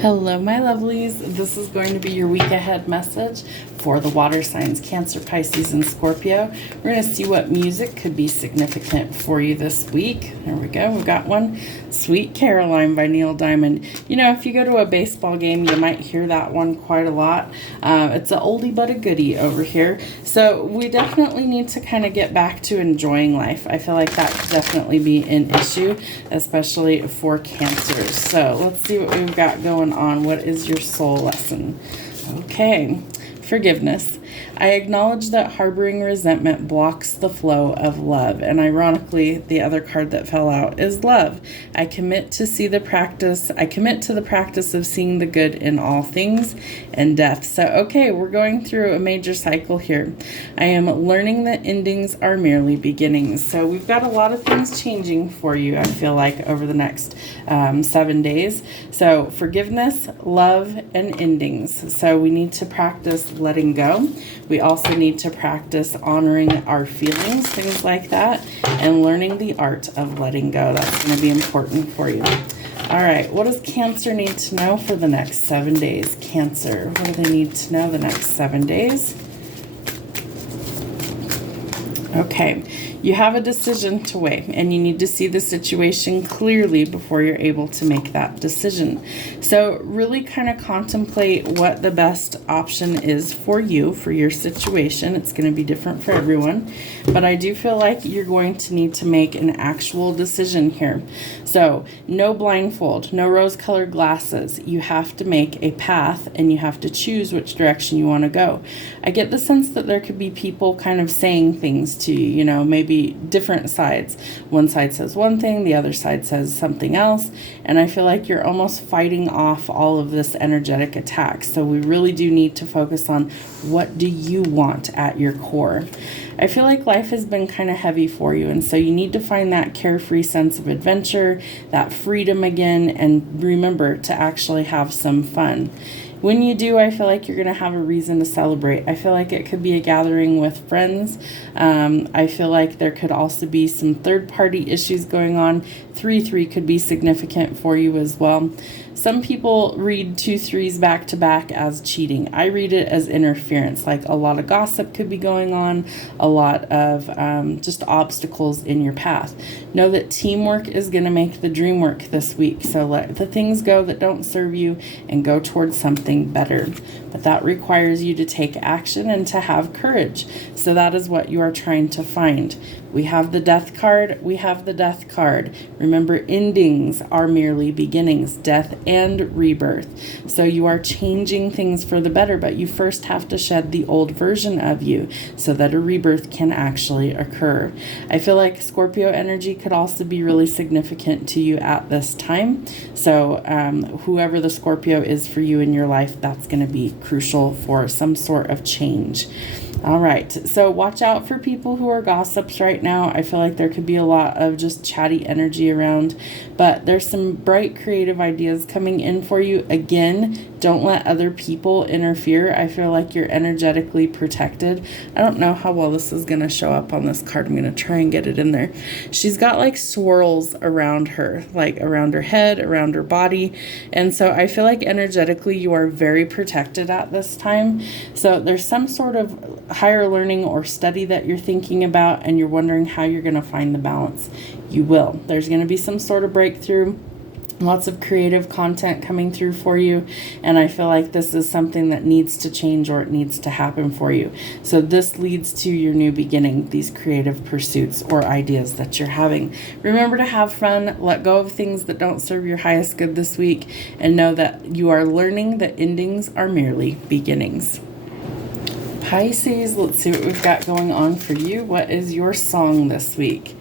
Hello, my lovelies. This is going to be your week ahead message for the water signs, Cancer, Pisces, and Scorpio. We're going to see what music could be significant for you this week. There we go. We've got one. Sweet Caroline by Neil Diamond. You know, if you go to a baseball game, you might hear that one quite a lot. It's an oldie but a goodie over here. So we definitely need to kind of get back to enjoying life. I feel like that could definitely be an issue, especially for Cancers. So let's see what we've got going on. What is your soul lesson? Okay, forgiveness. I acknowledge that harboring resentment blocks the flow of love. And ironically, the other card that fell out is love. I commit to the practice of seeing the good in all things, and death. So, okay, we're going through a major cycle here. I am learning that endings are merely beginnings. So we've got a lot of things changing for you, I feel like, over the next 7 days. So forgiveness, love, and endings. So we need to practice letting go. We also need to practice honoring our feelings, things like that, and learning the art of letting go. That's going to be important for you. All right, what does Cancer need to know for the next 7 days? Cancer, what do they need to know the next 7 days? Okay, you have a decision to weigh, and you need to see the situation clearly before you're able to make that decision. So really kind of contemplate what the best option is for you, for your situation. It's going to be different for everyone, but I do feel like you're going to need to make an actual decision here. So no blindfold, no rose-colored glasses. You have to make a path, and you have to choose which direction you want to go. I get the sense that there could be people kind of saying things to you, you know, maybe different sides. One side says one thing, the other side says something else, and I feel like you're almost fighting off all of this energetic attack. So we really do need to focus on what do you want at your core. I feel like life has been kind of heavy for you, and so you need to find that carefree sense of adventure, that freedom again, and remember to actually have some fun. When you do, I feel like you're going to have a reason to celebrate. I feel like it could be a gathering with friends. I feel like there could also be some third-party issues going on. 3-3 could be significant for you as well. Some people read 2 3s back to back as cheating. I read it as interference, like a lot of gossip could be going on, a lot of just obstacles in your path. Know that teamwork is going to make the dream work this week. So let the things go that don't serve you and go towards something better. But that requires you to take action and to have courage. So that is what you are trying to find. We have the death card. We have the death card. Remember, endings are merely beginnings, death and rebirth. So you are changing things for the better, but you first have to shed the old version of you so that a rebirth can actually occur. I feel like Scorpio energy could also be really significant to you at this time. So whoever the Scorpio is for you in your life, that's going to be crucial for some sort of change. All right, so watch out for people who are gossips right now. I feel like there could be a lot of just chatty energy around, but there's some bright creative ideas coming in for you. Again, don't let other people interfere. I feel like you're energetically protected. I don't know how well this is going to show up on this card. I'm going to try and get it in there. She's got like swirls around her, like around her head, around her body. And so I feel like energetically you are very protected at this time. So there's some sort of higher learning or study that you're thinking about, and you're wondering how you're going to find the balance. You will. There's going to be some sort of breakthrough. Lots of creative content coming through for you, and I feel like this is something that needs to change or it needs to happen for you. So this leads to your new beginning, these creative pursuits or ideas that you're having. Remember to have fun, let go of things that don't serve your highest good this week, and know that you are learning that endings are merely beginnings. Pisces, let's see what we've got going on for you. What is your song this week?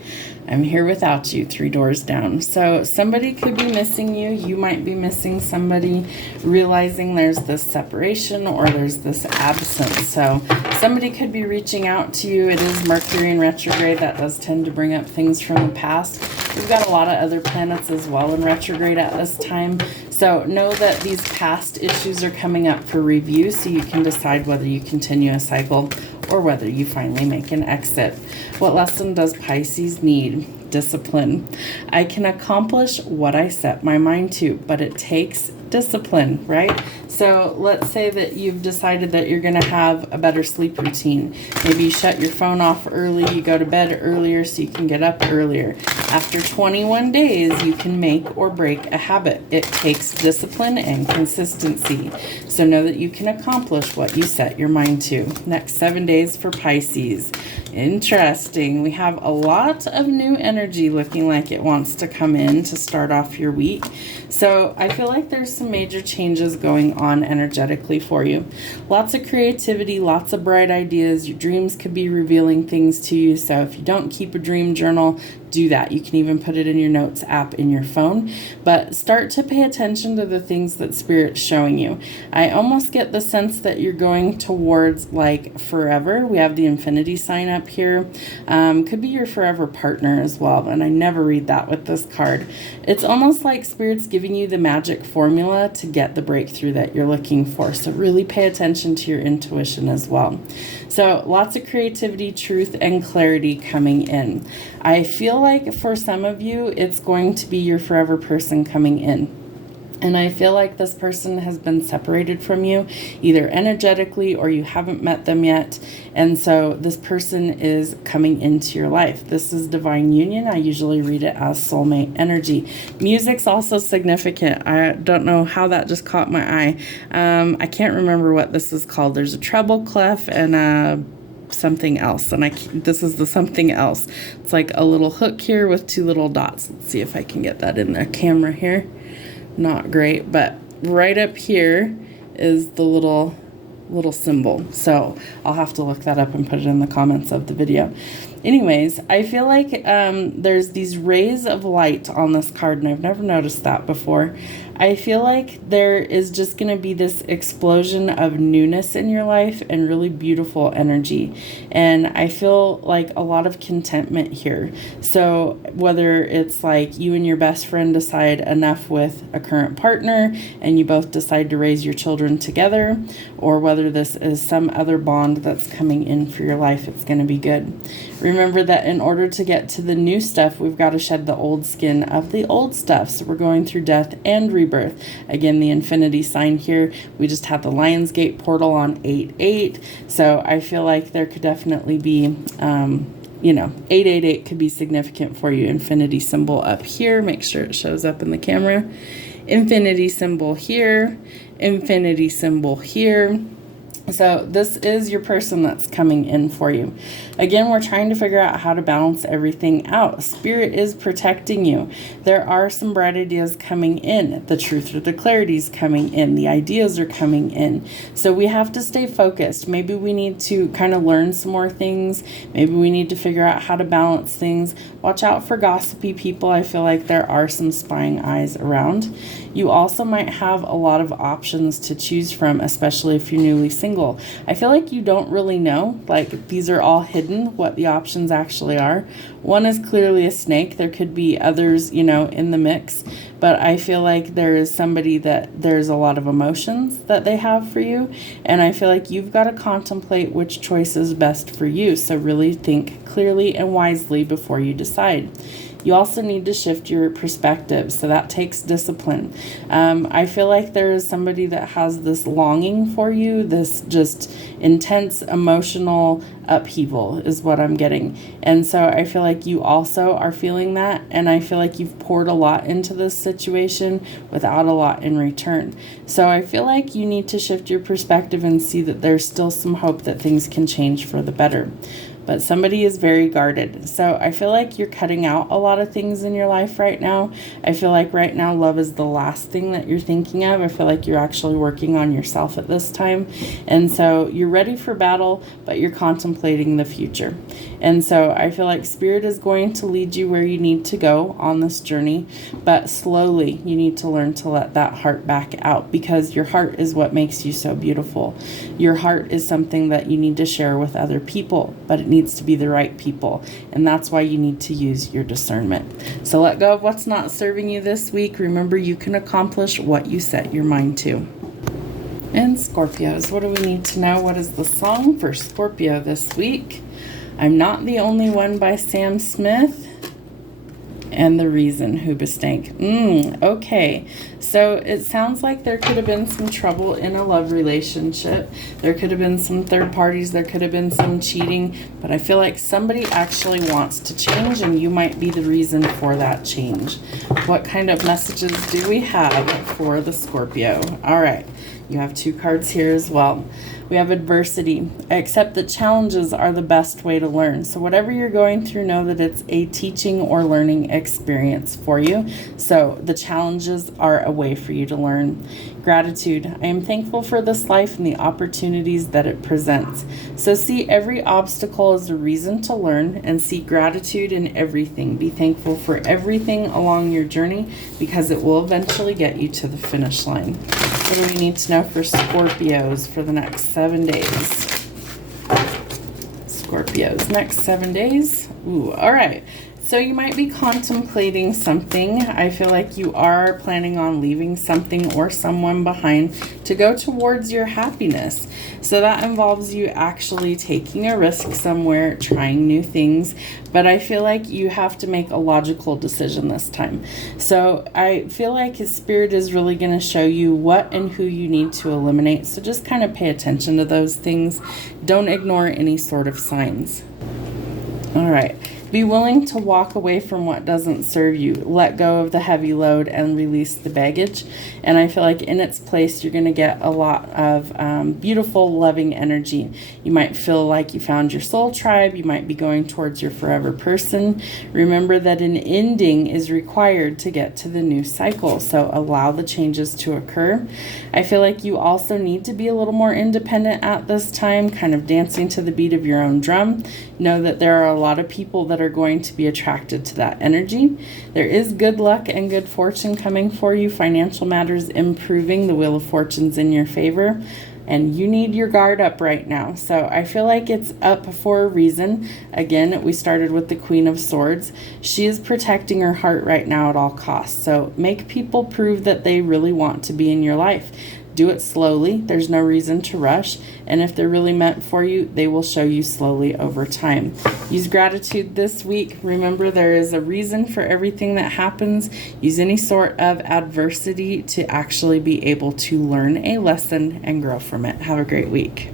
I'm here without you, 3 doors down. So somebody could be missing you. You might be missing somebody, realizing there's this separation or there's this absence. So somebody could be reaching out to you. It is Mercury in retrograde. That does tend to bring up things from the past. We've got a lot of other planets as well in retrograde at this time. So know that these past issues are coming up for review, so you can decide whether you continue a cycle or whether you finally make an exit. What lesson does Pisces need? Discipline. I can accomplish what I set my mind to, but it takes discipline, right? So let's say that you've decided that you're going to have a better sleep routine. Maybe you shut your phone off early, you go to bed earlier so you can get up earlier. After 21 days, you can make or break a habit. It takes discipline and consistency. So know that you can accomplish what you set your mind to. Next 7 days for Pisces. Interesting. We have a lot of new energy looking like it wants to come in to start off your week. So I feel like there's some major changes going on energetically for you. Lots of creativity, lots of bright ideas. Your dreams could be revealing things to you. So if you don't keep a dream journal, do that. You can even put it in your notes app in your phone, but start to pay attention to the things that Spirit's showing you. I almost get the sense that you're going towards like forever. We have the infinity sign up here. Could be your forever partner as well, and I never read that with this card. It's almost like Spirit's giving you the magic formula to get the breakthrough that you're looking for. So really pay attention to your intuition as well. So lots of creativity, truth, and clarity coming in. I feel like for some of you, it's going to be your forever person coming in. And I feel like this person has been separated from you, either energetically or you haven't met them yet. And so this person is coming into your life. This is divine union. I usually read it as soulmate energy. Music's also significant. I don't know how that just caught my eye. I can't remember what this is called. There's a treble clef and something else, and this is the something else. It's like a little hook here with two little dots. Let's see if I can get that in the camera here. Not great, but right up here is the little symbol. So I'll have to look that up and put it in the comments of the video. Anyways, I feel like there's these rays of light on this card, and I've never noticed that before. I feel like there is just going to be this explosion of newness in your life and really beautiful energy. And I feel like a lot of contentment here. So whether it's like you and your best friend decide enough with a current partner and you both decide to raise your children together, or whether this is some other bond that's coming in for your life, it's going to be good. Remember that in order to get to the new stuff, we've got to shed the old skin of the old stuff. So we're going through death and rebirth. Again, the infinity sign here. We just had the Lionsgate portal on 8/8. So I feel like there could definitely be, 888 could be significant for you. Infinity symbol up here. Make sure it shows up in the camera. Infinity symbol here. Infinity symbol here. So this is your person that's coming in for you. Again, we're trying to figure out how to balance everything out. Spirit is protecting you. There are some bright ideas coming in. The truth or the clarity is coming in. The ideas are coming in. So we have to stay focused. Maybe we need to kind of learn some more things. Maybe we need to figure out how to balance things. Watch out for gossipy people. I feel like there are some spying eyes around. You also might have a lot of options to choose from, especially if you're newly single. I feel like you don't really know, like these are all hidden, what the options actually are. One is clearly a snake. There could be others, in the mix, but I feel like there is somebody that there's a lot of emotions that they have for you, and I feel like you've got to contemplate which choice is best for you. So really think clearly and wisely before you decide. You also need to shift your perspective, so that takes discipline. I feel like there is somebody that has this longing for you, this just intense emotional upheaval is what I'm getting. And so I feel like you also are feeling that, and I feel like you've poured a lot into this situation without a lot in return. So I feel like you need to shift your perspective and see that there's still some hope that things can change for the better. But somebody is very guarded. So I feel like you're cutting out a lot of things in your life right now. I feel like right now love is the last thing that you're thinking of. I feel like you're actually working on yourself at this time. And so you're ready for battle, but you're contemplating the future. And so I feel like Spirit is going to lead you where you need to go on this journey, but slowly you need to learn to let that heart back out, because your heart is what makes you so beautiful. Your heart is something that you need to share with other people, but it needs to be the right people, and that's why you need to use your discernment. So let go of what's not serving you this week. Remember, you can accomplish what you set your mind to. And Scorpios, what do we need to know? What is the song for Scorpio this week? I'm Not the Only One by Sam Smith. And The Reason, Hoobastank. Okay, So it sounds like there could have been some trouble in a love relationship. There could have been some third parties. There could have been some cheating. But I feel like somebody actually wants to change, and you might be the reason for that change. What kind of messages do we have for the Scorpio? All right. You have 2 cards here as well. We have adversity. Accept that challenges are the best way to learn. So whatever you're going through, know that it's a teaching or learning experience for you. So the challenges are a way for you to learn. Gratitude. I am thankful for this life and the opportunities that it presents. So see every obstacle as a reason to learn, and see gratitude in everything. Be thankful for everything along your journey, because it will eventually get you to the finish line. What do we need to know for Scorpios for the next 7 days? Scorpios, next 7 days. Ooh, all right. So you might be contemplating something. I feel like you are planning on leaving something or someone behind to go towards your happiness. So that involves you actually taking a risk somewhere, trying new things. But I feel like you have to make a logical decision this time. So I feel like his spirit is really going to show you what and who you need to eliminate. So just kind of pay attention to those things. Don't ignore any sort of signs. All right. Be willing to walk away from what doesn't serve you. Let go of the heavy load and release the baggage. And I feel like in its place, you're going to get a lot of beautiful, loving energy. You might feel like you found your soul tribe. You might be going towards your forever person. Remember that an ending is required to get to the new cycle. So allow the changes to occur. I feel like you also need to be a little more independent at this time, kind of dancing to the beat of your own drum. Know that there are a lot of people that are going to be attracted to that energy. There is good luck and good fortune coming for you. Financial matters improving. The Wheel of Fortune's in your favor. And you need your guard up right now. So I feel like it's up for a reason. Again, we started with the Queen of Swords. She is protecting her heart right now at all costs. So make people prove that they really want to be in your life. Do it slowly. There's no reason to rush. And if they're really meant for you, they will show you slowly over time. Use gratitude this week. Remember, there is a reason for everything that happens. Use any sort of adversity to actually be able to learn a lesson and grow from it. Have a great week.